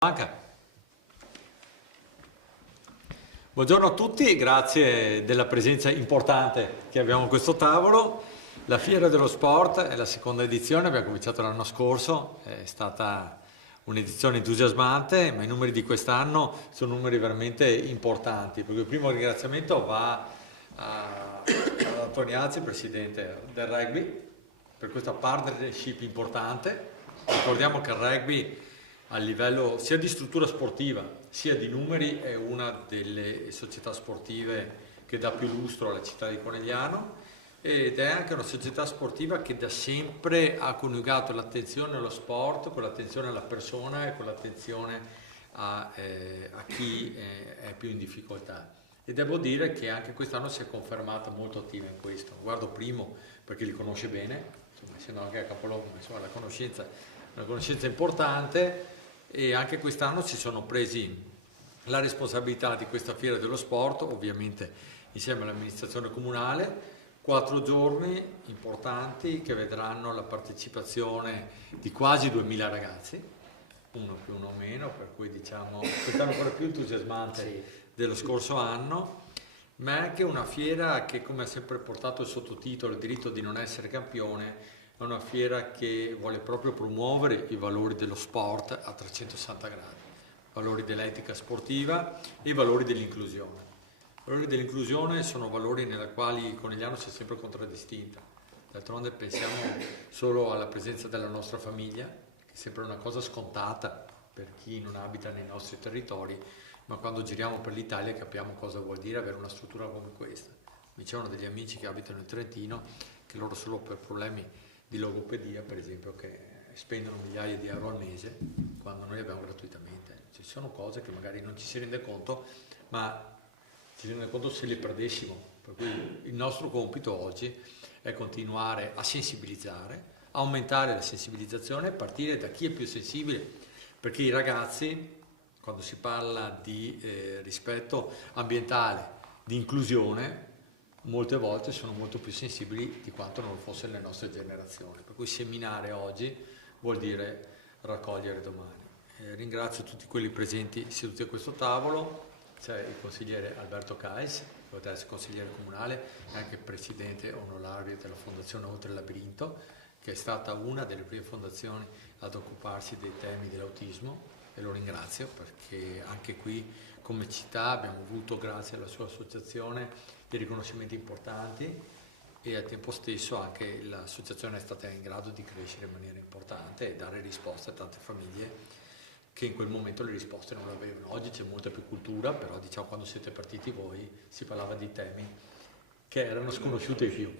Manca. Buongiorno a tutti, grazie della presenza importante che abbiamo a questo tavolo. La Fiera dello Sport è la seconda edizione, abbiamo cominciato l'anno scorso, è stata un'edizione entusiasmante, ma i numeri di quest'anno sono numeri veramente importanti, perché il primo ringraziamento va ad Antoniazzi, presidente del rugby, per questa partnership importante. Ricordiamo che il rugby a livello sia di struttura sportiva sia di numeri è una delle società sportive che dà più lustro alla città di Conegliano ed è anche una società sportiva che da sempre ha coniugato l'attenzione allo sport con l'attenzione alla persona e con l'attenzione a chi è più in difficoltà. E devo dire che anche quest'anno si è confermata molto attiva in questo. Guardo Primo perché li conosce bene, insomma, essendo anche a capoluogo, insomma, la conoscenza è una conoscenza importante. E anche quest'anno si sono presi la responsabilità di questa fiera dello sport, ovviamente insieme all'amministrazione comunale, 4 giorni importanti che vedranno la partecipazione di quasi 2000 ragazzi, uno più uno meno, per cui diciamo quest'anno ancora più entusiasmante dello scorso anno, ma è anche una fiera che, come ha sempre portato il sottotitolo, il diritto di non essere campione, è una fiera che vuole proprio promuovere i valori dello sport a 360 gradi, valori dell'etica sportiva e i valori dell'inclusione. I valori dell'inclusione sono valori nella quali Conegliano si è sempre contraddistinta. D'altronde pensiamo solo alla presenza della nostra famiglia, che è sempre una cosa scontata per chi non abita nei nostri territori, ma quando giriamo per l'Italia capiamo cosa vuol dire avere una struttura come questa. Mi dicevano degli amici che abitano in Trentino che loro solo per problemi di logopedia, per esempio, che spendono migliaia di euro al mese quando noi li abbiamo gratuitamente. Ci sono cose che magari non ci si rende conto, ma ci si rende conto se le perdessimo. Per cui il nostro compito oggi è continuare a sensibilizzare, aumentare la sensibilizzazione, partire da chi è più sensibile, perché i ragazzi, quando si parla di rispetto ambientale, di inclusione, molte volte sono molto più sensibili di quanto non lo fosse nelle nostre generazioni, per cui seminare oggi vuol dire raccogliere domani. Ringrazio tutti quelli presenti seduti a questo tavolo, c'è il consigliere Alberto Cais, che oltre ad essere consigliere comunale è anche presidente onorario della Fondazione Oltre il Labirinto, che è stata una delle prime fondazioni ad occuparsi dei temi dell'autismo, e lo ringrazio perché anche qui come città abbiamo avuto, grazie alla sua associazione, dei riconoscimenti importanti e al tempo stesso anche l'associazione è stata in grado di crescere in maniera importante e dare risposte a tante famiglie che in quel momento le risposte non le avevano. Oggi c'è molta più cultura, però diciamo quando siete partiti voi si parlava di temi che erano sconosciuti ai più.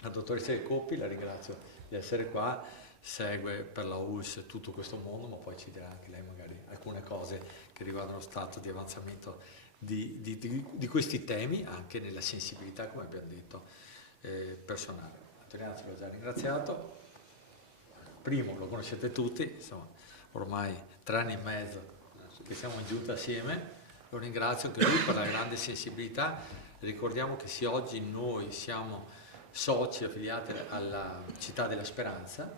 La dottoressa Coppi, la ringrazio di essere qua, segue per la ULSS tutto questo mondo, ma poi ci dirà anche lei magari alcune cose che riguardano lo stato di avanzamento di questi temi, anche nella sensibilità, come abbiamo detto, personale. Antoniazzi l'ho già ringraziato, Primo lo conoscete tutti, insomma, ormai 3 anni e mezzo che siamo in giunta assieme, lo ringrazio anche lui per la grande sensibilità. Ricordiamo che se oggi noi siamo soci affiliati alla Città della Speranza,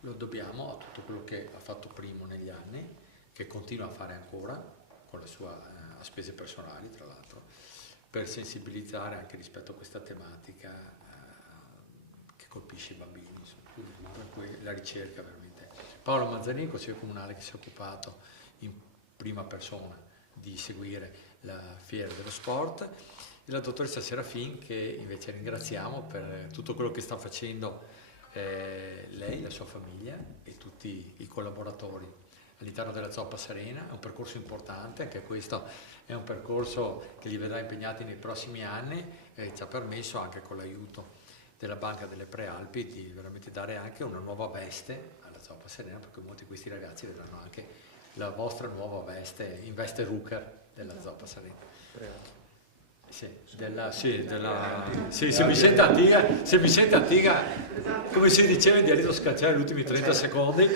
lo dobbiamo a tutto quello che ha fatto Primo negli anni, che continua a fare ancora con la sua a spese personali, tra l'altro, per sensibilizzare anche rispetto a questa tematica che colpisce i bambini, insomma, per cui la ricerca veramente. Paolo Mazzanini, consigliere comunale, che si è occupato in prima persona di seguire la fiera dello sport, e la dottoressa Serafin, che invece ringraziamo per tutto quello che sta facendo lei, la sua famiglia e tutti i collaboratori all'interno della Zoppa Serena. È un percorso importante, anche questo è un percorso che li vedrà impegnati nei prossimi anni e ci ha permesso, anche con l'aiuto della Banca delle Prealpi, di veramente dare anche una nuova veste alla Zoppa Serena, perché molti di questi ragazzi vedranno anche la vostra nuova veste, in veste Rucker della Zoppa Serena. Se mi sente antica, come si diceva in dialetto scacciare gli ultimi 30 secondi,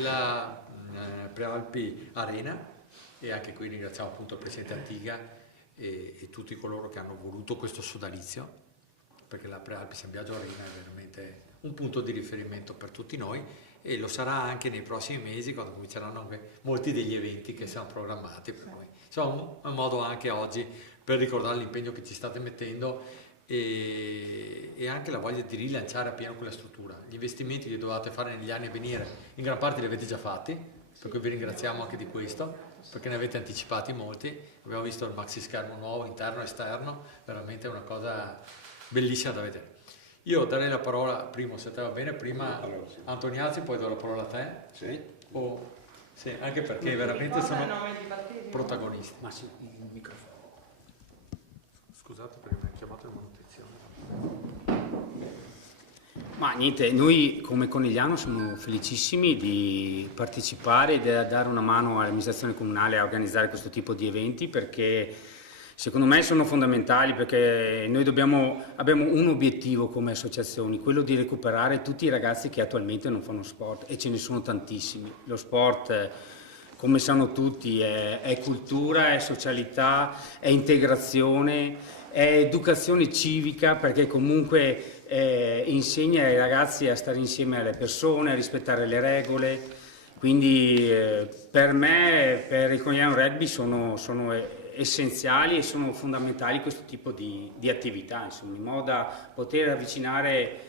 la Prealpi Arena, e anche qui ringraziamo appunto il Presidente Antiga e tutti coloro che hanno voluto questo sodalizio perché la Prealpi San Biagio Arena è veramente un punto di riferimento per tutti noi e lo sarà anche nei prossimi mesi quando cominceranno anche molti degli eventi che siamo programmati per noi. Insomma, un modo anche oggi per ricordare l'impegno che ci state mettendo e anche la voglia di rilanciare appieno quella struttura. Gli investimenti che dovete fare negli anni a venire in gran parte li avete già fatti, per cui vi ringraziamo anche di questo, perché ne avete anticipati molti. Abbiamo visto il maxi schermo nuovo interno e esterno, veramente una cosa bellissima da vedere. Io darei la parola, primo se te va bene, prima Antoniazzi, poi do la parola a te. Sì. Sì, anche perché veramente sono protagonisti. Ma sì, il microfono. Scusate perché mi ha chiamato in manutenzione. Ma niente, noi come Conegliano siamo felicissimi di partecipare e di dare una mano all'amministrazione comunale a organizzare questo tipo di eventi, perché secondo me sono fondamentali, perché noi abbiamo un obiettivo come associazioni, quello di recuperare tutti i ragazzi che attualmente non fanno sport, e ce ne sono tantissimi. Lo sport, come sanno tutti, è cultura, è socialità, è integrazione, è educazione civica, perché comunque insegna ai ragazzi a stare insieme alle persone, a rispettare le regole. Quindi per me, per il Conegliano Rugby sono essenziali e sono fondamentali questo tipo di attività, insomma, in modo da poter avvicinare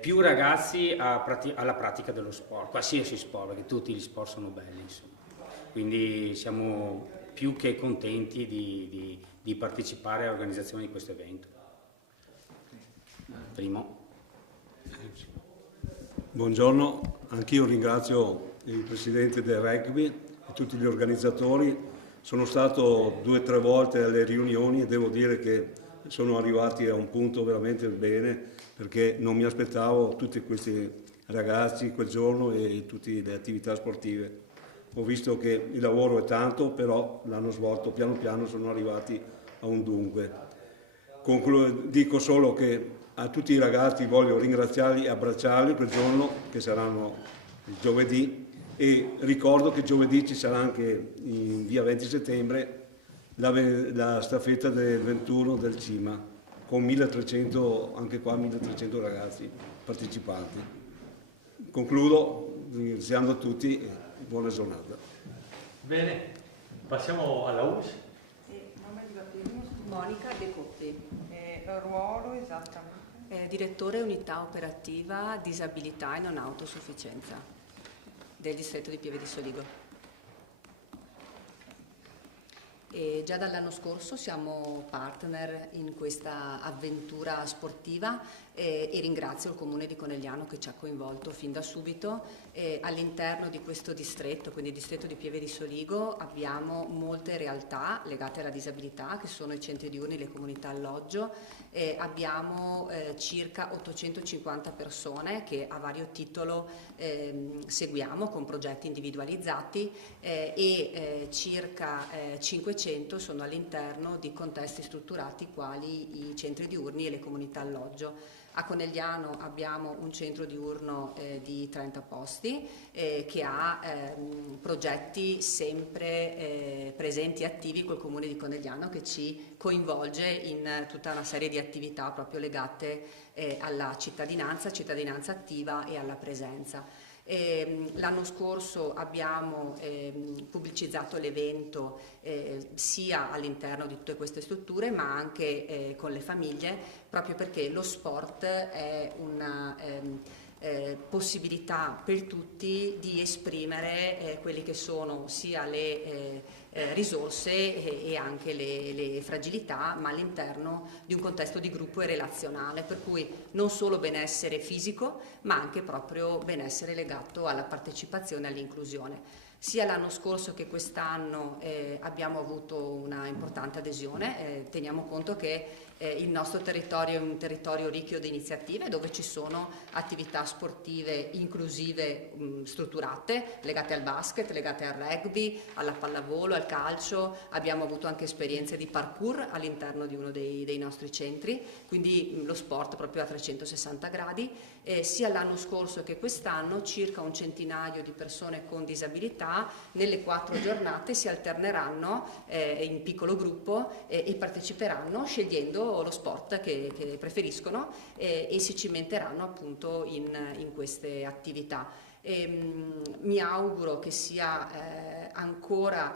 più ragazzi alla pratica dello sport, qualsiasi sport, perché tutti gli sport sono belli, insomma. Quindi siamo più che contenti di partecipare all'organizzazione di questo evento. Primo. Buongiorno, anch'io ringrazio il Presidente del Rugby e tutti gli organizzatori. Sono stato 2 o 3 volte alle riunioni e devo dire che sono arrivati a un punto veramente bene, perché non mi aspettavo tutti questi ragazzi quel giorno e tutte le attività sportive. Ho visto che il lavoro è tanto, però l'hanno svolto piano piano, sono arrivati a un dunque. Dico solo che a tutti i ragazzi voglio ringraziarli e abbracciarli quel giorno, che saranno il giovedì, e ricordo che giovedì ci sarà anche in via 20 settembre la staffetta del 21 del CIMA, con 1300, anche qua 1300 ragazzi partecipanti. Concludo ringraziando tutti e buona giornata. Bene, passiamo alla US. Nome di battesimo Monica De Cotti. Ruolo esattamente? Direttore unità operativa disabilità e non autosufficienza del distretto di Pieve di Soligo. E già dall'anno scorso siamo partner in questa avventura sportiva e ringrazio il Comune di Conegliano che ci ha coinvolto fin da subito. All'interno di questo distretto, quindi il distretto di Pieve di Soligo, abbiamo molte realtà legate alla disabilità, che sono i centri diurni, le comunità alloggio. Abbiamo circa 850 persone che a vario titolo seguiamo con progetti individualizzati e circa 500 sono all'interno di contesti strutturati quali i centri diurni e le comunità alloggio. A Conegliano abbiamo un centro diurno di 30 posti che ha progetti sempre presenti e attivi col Comune di Conegliano, che ci coinvolge in tutta una serie di attività proprio legate alla cittadinanza attiva e alla presenza. L'anno scorso abbiamo pubblicizzato l'evento sia all'interno di tutte queste strutture ma anche con le famiglie, proprio perché lo sport è una possibilità per tutti di esprimere quelli che sono sia le risorse e anche le fragilità, ma all'interno di un contesto di gruppo e relazionale, per cui non solo benessere fisico ma anche proprio benessere legato alla partecipazione e all'inclusione. Sia l'anno scorso che quest'anno abbiamo avuto una importante adesione. Teniamo conto che il nostro territorio è un territorio ricchio di iniziative dove ci sono attività sportive inclusive strutturate, legate al basket, legate al rugby, alla pallavolo, al calcio. Abbiamo avuto anche esperienze di parkour all'interno di uno dei nostri centri, quindi lo sport proprio a 360 gradi. sia l'anno scorso che quest'anno circa un centinaio di persone con disabilità nelle 4 giornate si alterneranno in piccolo gruppo e parteciperanno scegliendo lo sport che preferiscono e si cimenteranno appunto in queste attività. Mi auguro che sia ancora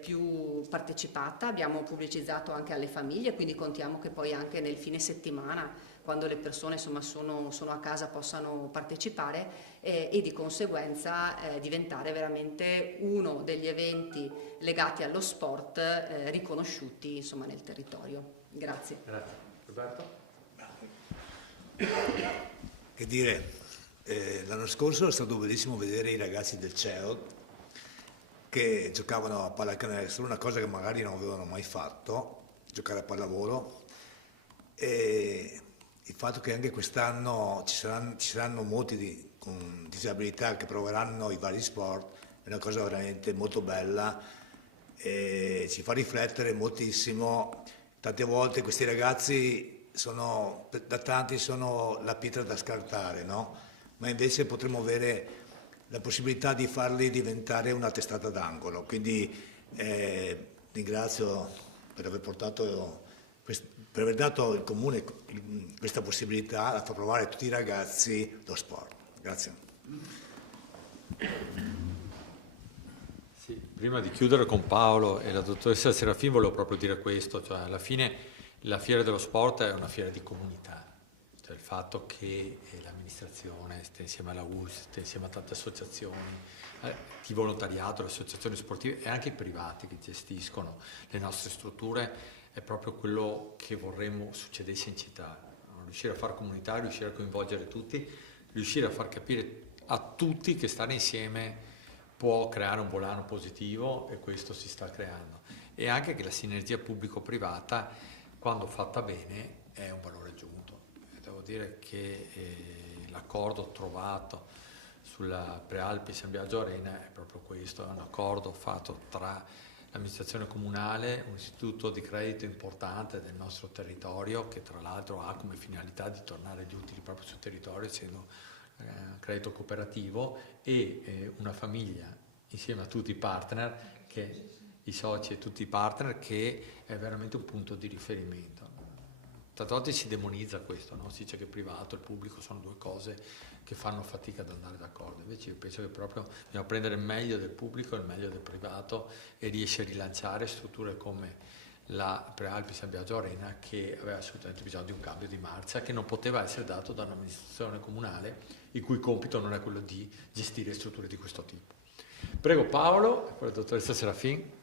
più partecipata. Abbiamo pubblicizzato anche alle famiglie, quindi contiamo che poi anche nel fine settimana, quando le persone insomma sono a casa, possano partecipare e di conseguenza diventare veramente uno degli eventi legati allo sport riconosciuti insomma nel territorio. Grazie. Grazie. Roberto? Che dire, l'anno scorso è stato bellissimo vedere i ragazzi del CEOD che giocavano a pallacanestro, una cosa che magari non avevano mai fatto, giocare a pallavolo, e il fatto che anche quest'anno ci saranno molti con disabilità che proveranno i vari sport è una cosa veramente molto bella e ci fa riflettere moltissimo. Tante volte questi ragazzi da tanti sono la pietra da scartare, no? Ma invece potremmo avere la possibilità di farli diventare una testata d'angolo. Quindi ringrazio per aver dato al Comune questa possibilità a far provare a tutti i ragazzi lo sport. Grazie. Sì, prima di chiudere con Paolo e la dottoressa Serafin volevo proprio dire questo, cioè alla fine la Fiera dello Sport è una fiera di comunità, cioè il fatto che l'amministrazione sta insieme alla ULSS, sta insieme a tante associazioni di volontariato, le associazioni sportive e anche i privati che gestiscono le nostre strutture, è proprio quello che vorremmo succedesse in città, riuscire a fare comunità, riuscire a coinvolgere tutti, riuscire a far capire a tutti che stare insieme può creare un volano positivo e questo si sta creando, e anche che la sinergia pubblico-privata, quando fatta bene, è un valore aggiunto. Devo dire che l'accordo trovato sulla Prealpi San Biagio Arena è proprio questo, è un accordo fatto tra l'amministrazione comunale, un istituto di credito importante del nostro territorio, che tra l'altro ha come finalità di tornare gli utili proprio sul territorio, essendo credito cooperativo, e una famiglia insieme a tutti i partner, i soci e tutti i partner, che è veramente un punto di riferimento. Tante volte si demonizza questo, no? Si dice che il privato e il pubblico sono due cose che fanno fatica ad andare d'accordo, invece io penso che proprio bisogna prendere il meglio del pubblico e il meglio del privato e riesce a rilanciare strutture come la Prealpi San Biagio Arena, che aveva assolutamente bisogno di un cambio di marcia che non poteva essere dato da un'amministrazione comunale il cui compito non è quello di gestire strutture di questo tipo. Prego Paolo e poi la dottoressa Serafin.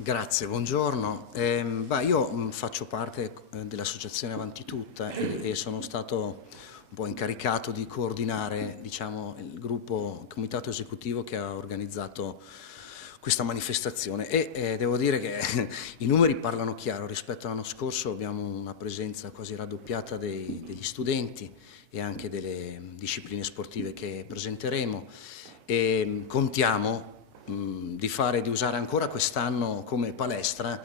Grazie, buongiorno. Io faccio parte dell'associazione Avanti Tutta e sono stato un po' incaricato di coordinare, diciamo, il gruppo, il comitato esecutivo che ha organizzato questa manifestazione e devo dire che i numeri parlano chiaro. Rispetto all'anno scorso abbiamo una presenza quasi raddoppiata degli studenti e anche delle discipline sportive che presenteremo e contiamo di usare ancora quest'anno come palestra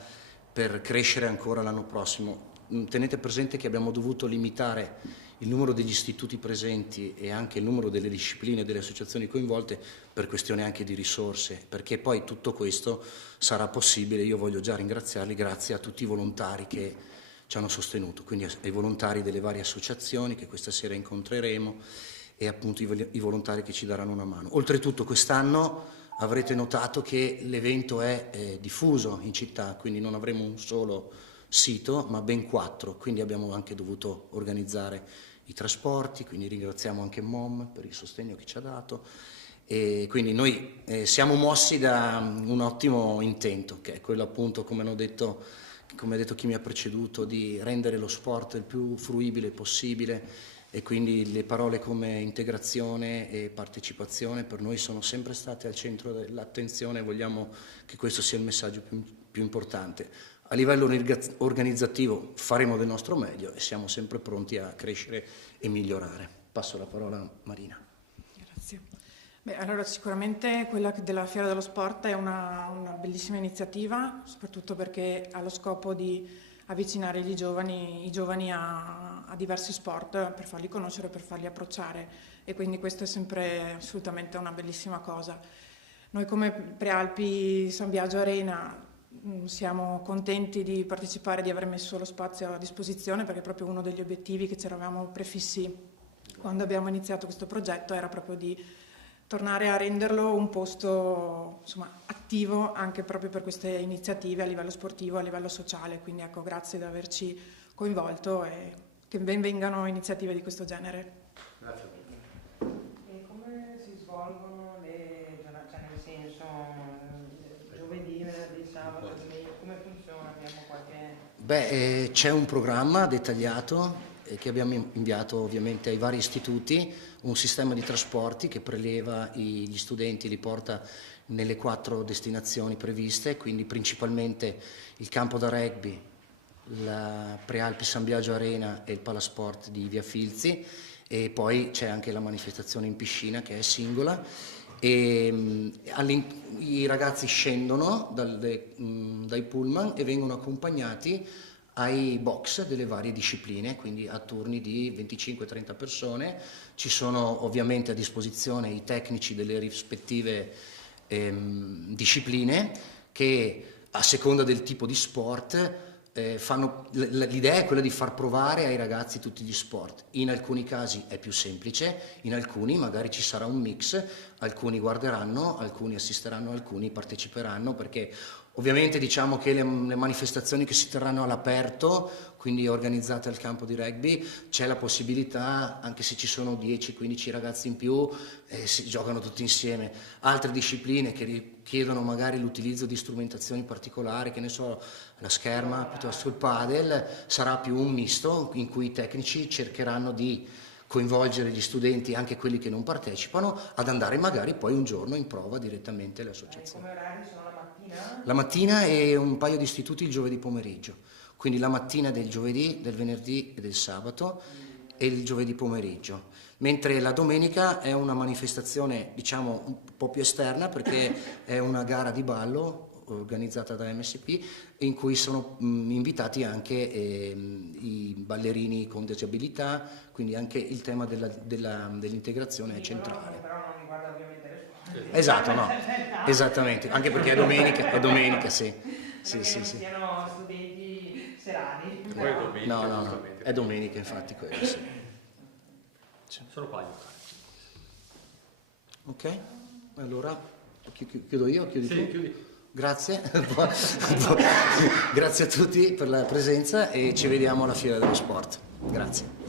per crescere ancora l'anno prossimo. Tenete presente che abbiamo dovuto limitare il numero degli istituti presenti e anche il numero delle discipline e delle associazioni coinvolte per questione anche di risorse, perché poi tutto questo sarà possibile. Io voglio già ringraziarli grazie a tutti i volontari che ci hanno sostenuto, quindi ai volontari delle varie associazioni che questa sera incontreremo e appunto i volontari che ci daranno una mano. Oltretutto quest'anno avrete notato che l'evento è diffuso in città, quindi non avremo un solo sito ma ben 4, quindi abbiamo anche dovuto organizzare i trasporti, quindi ringraziamo anche MOM per il sostegno che ci ha dato e quindi noi siamo mossi da un ottimo intento, che è quello appunto, come ha detto chi mi ha preceduto, di rendere lo sport il più fruibile possibile. E quindi le parole come integrazione e partecipazione per noi sono sempre state al centro dell'attenzione e vogliamo che questo sia il messaggio più importante. A livello organizzativo faremo del nostro meglio e siamo sempre pronti a crescere e migliorare. Passo la parola a Marina. Grazie. Allora sicuramente quella della Fiera dello Sport è una bellissima iniziativa, soprattutto perché ha lo scopo di avvicinare i giovani a diversi sport per farli conoscere, per farli approcciare, e quindi questo è sempre assolutamente una bellissima cosa. Noi come Prealpi San Biagio Arena siamo contenti di partecipare, di aver messo lo spazio a disposizione, perché proprio uno degli obiettivi che ci eravamo prefissi quando abbiamo iniziato questo progetto era proprio di tornare a renderlo un posto, insomma, attivo anche proprio per queste iniziative a livello sportivo, a livello sociale. Quindi ecco, grazie di averci coinvolto e che ben vengano iniziative di questo genere. Grazie. E come si svolgono le giornate, cioè nel senso giovedì, venerdì, sabato, domenica, come funziona? Abbiamo qualche... C'è un programma dettagliato che abbiamo inviato ovviamente ai vari istituti, un sistema di trasporti che preleva gli studenti e li porta nelle 4 destinazioni previste, quindi principalmente il campo da rugby, la Prealpi San Biagio Arena e il Palasport di Via Filzi, e poi c'è anche la manifestazione in piscina che è singola. E i ragazzi scendono dai pullman e vengono accompagnati ai box delle varie discipline, quindi a turni di 25-30 persone. Ci sono ovviamente a disposizione i tecnici delle rispettive discipline che, a seconda del tipo di sport, l'idea è quella di far provare ai ragazzi tutti gli sport. In alcuni casi è più semplice, in alcuni magari ci sarà un mix, alcuni guarderanno, alcuni assisteranno, alcuni parteciperanno, perché ovviamente diciamo che le manifestazioni che si terranno all'aperto, quindi organizzate al campo di rugby, c'è la possibilità, anche se ci sono 10-15 ragazzi in più, si giocano tutti insieme. Altre discipline che richiedono magari l'utilizzo di strumentazioni particolari, che ne so, la scherma piuttosto il padel, sarà più un misto in cui i tecnici cercheranno di coinvolgere gli studenti, anche quelli che non partecipano, ad andare magari poi un giorno in prova direttamente alle associazioni. Come orari sono la mattina? La mattina e un paio di istituti il giovedì pomeriggio, quindi la mattina del giovedì, del venerdì e del sabato e il giovedì pomeriggio, mentre la domenica è una manifestazione diciamo un po' più esterna, perché è una gara di ballo organizzata da MSP in cui sono invitati anche i ballerini con disabilità, quindi anche il tema dell'integrazione è centrale. Però non riguarda ovviamente le scuole. Esatto, no, esattamente, anche perché è domenica, sì. Sì. Siano studenti serali. Poi è domenica, No, giustamente. è domenica infatti quello, sì. Sono qua. Ok, allora chiudo io, chiudi Sì, tu? chiudi. Grazie, grazie a tutti per la presenza e ci vediamo alla Fiera dello Sport. Grazie.